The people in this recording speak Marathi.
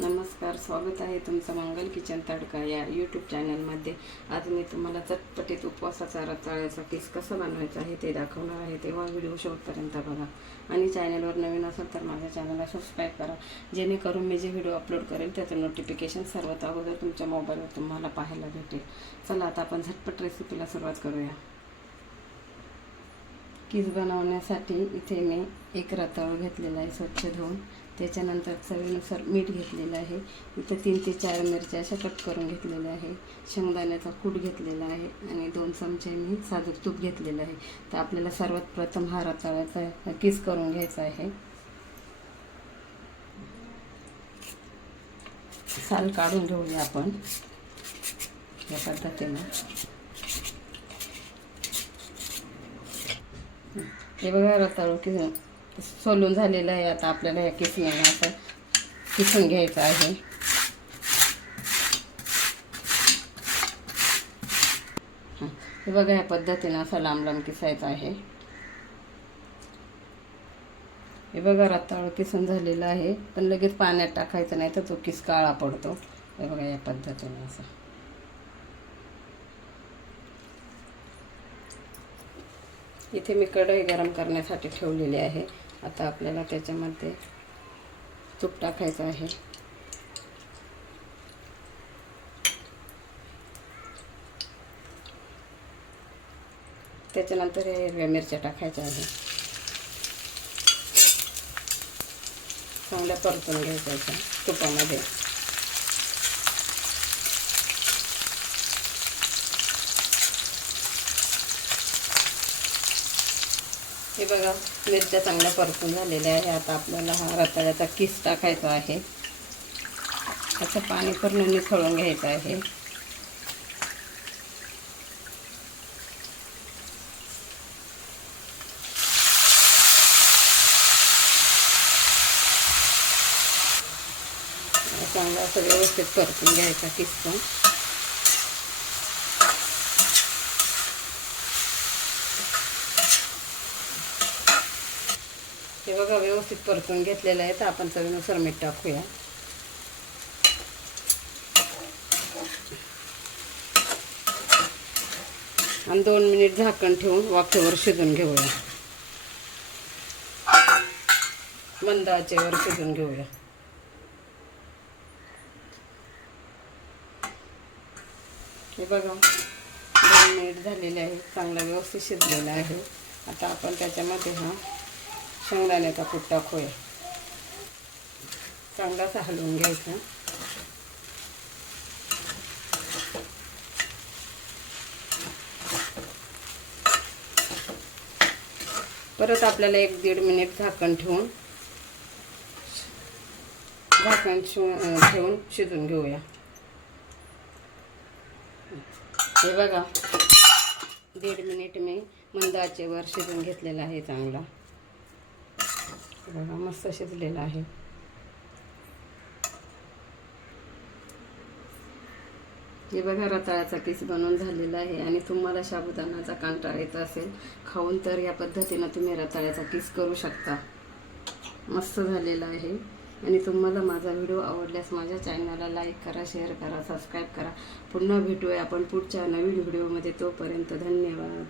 नमस्कार स्वागत आहे तुमचं मंगल किचन तडका या यूट्यूब चॅनलमध्ये आज मी तुम्हाला चटपटीत उपवासाचा रताळ्याचा केस कसा बनवायचा आहे ते दाखवणार आहे. तेव्हा व्हिडिओ शेवटपर्यंत बघा. आणि चॅनलवर नवीन असेल तर माझ्या चॅनलला सबस्क्राईब करा. जेणेकरून मी जे व्हिडिओ अपलोड करेल त्याचं नोटिफिकेशन सर्वात अगोदर तुमच्या मोबाईलवर तुम्हाला पाहायला भेटेल. चला आता आपण झटपट रेसिपीला सुरुवात करूया. किस बनवण्यासाठी इथे मी एक रताळू घेतलेला आहे स्वच्छ धुवून. त्याच्यानंतर चवीनुसार मीठ घेतलेलं आहे. इथं तीन ते चार मिरच्या अशा कट करून घेतलेल्या आहे. शेंगदाण्याचा कूट घेतलेला आहे आणि दोन चमचे मी साजूक तूप घेतलेलं आहे. तर आपल्याला सर्वात प्रथम हा रताळ्याचा किस करून घ्यायचा आहे. साल काढून घेऊया आपण या पद्धतीनं. हे बघा रताळू किस सोलून झालेलं आहे. आता आपल्याला या किसण्याने असं किसून घ्यायचं आहे. हे बघा या पद्धतीनं असं लांब लांब किसायचं आहे. हे बघा रताळू किसून झालेलं आहे. पण लगेच पाण्यात टाकायचं नाही तर तो किस काळा पडतो. हे बघा या पद्धतीने असं. इथे मी कढई गरम करण्यासाठी ठेवलेली आहे. आता आपल्याला त्याच्यामध्ये तूप टाकायचं आहे. त्याच्यानंतर हे हिरव्या मिरच्या टाकायच्या आहे. चांगल्या परतून घ्यायच्या तुपामध्ये. हे बघा मिरच्या चांगल्या परतून झालेल्या आहे आता आपल्याला हा रताळ्याचा किस टाकायचा आहे. त्याचं पाणी पूर्ण निथळून घ्यायचं आहे. चांगला असं व्यवस्थित परतून घ्यायचा किस हे बघा व्यवस्थित परतून घेतलेलं आहे. तर आपण चवीनुसार मीठ टाकूया. आणि दोन मिनिट झाकण ठेवून वाफेवर शिजून घेऊया. मंद आचेवर शिजून घेऊया. हे बघा दोन मिनिट झालेले आहे चांगला व्यवस्थित शिजलेला आहे. आता आपण त्याच्यामध्ये हा शेंगदाण्याचा कुट्टा टाकूया चांगलाच हलवून घ्यायचा. परत आपल्याला एक दीड मिनिट झाकण ठेवून झाकण शिव ठेवून शिजून घेऊया. हे बघा दीड मिनिट मी मंदाचेवर शिजून घेतलेला आहे चांगला. बघा मस्त शिजलेलं आहे. हे बघा रताळ्याचा पीस बनवून झालेला आहे आणि तुम्हाला साबुदाणाचा कांटाळा येत असेल खाऊन तर या पद्धतीनं तुम्ही रताळ्याचा पीस करू शकता. मस्त झालेला आहे. आणि तुम्हाला माझा व्हिडिओ आवडल्यास माझ्या चॅनलला लाईक करा शेअर करा सबस्क्राईब करा. पुन्हा भेटूया आपण पुढच्या नवीन व्हिडिओमध्ये. तोपर्यंत धन्यवाद.